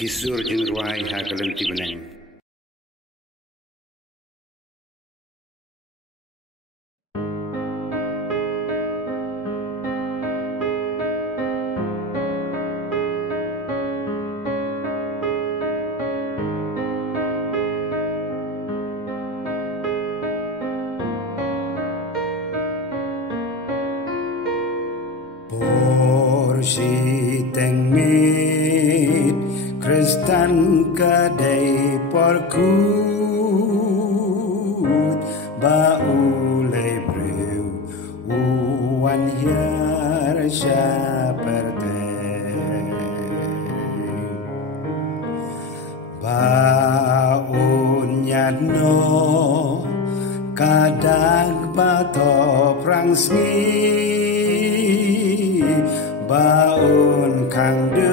Kisur jeung ruai hageleung ti beneng. Porsi tengmit Kristen kadai porkut baulai breu uwan hiar syaperte baun nyadno kadang bato prangsni baun kang de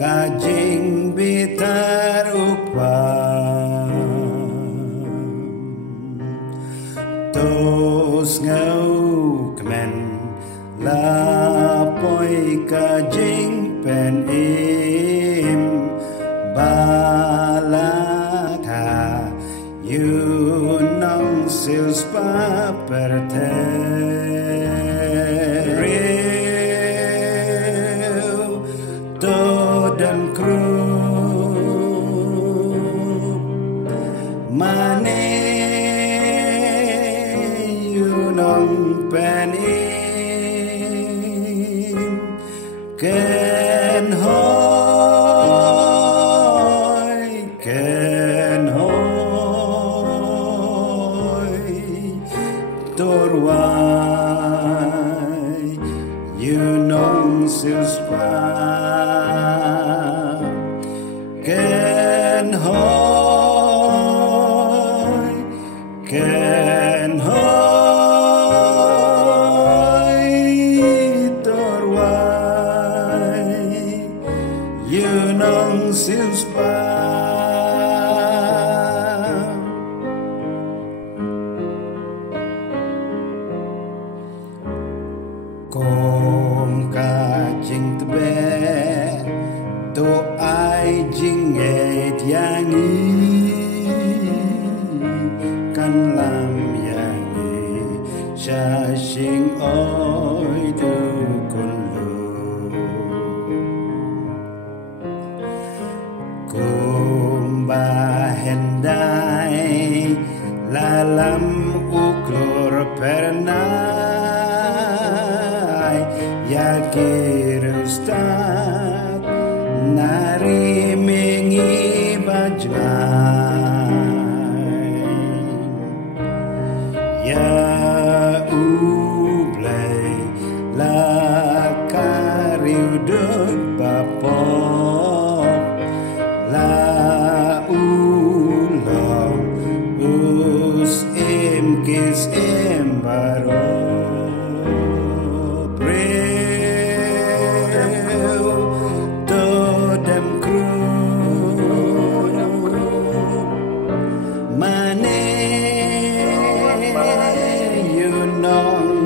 kajing bitar upam tos ngau kemen lapoi kajing pen im balata yunong sils paperte dan krup mane yunong penim ken hoy torwai yunong silspa Ken hoy torwai yunong silspa kom kajing tebe to ai jing et yangi kan lam yangi sha shing oi du kun lu kum ba hendai lalam uklor pernai ya kirustat nari mengi bajai ya ublay la kariudut bapok la ulong us kis baro you know,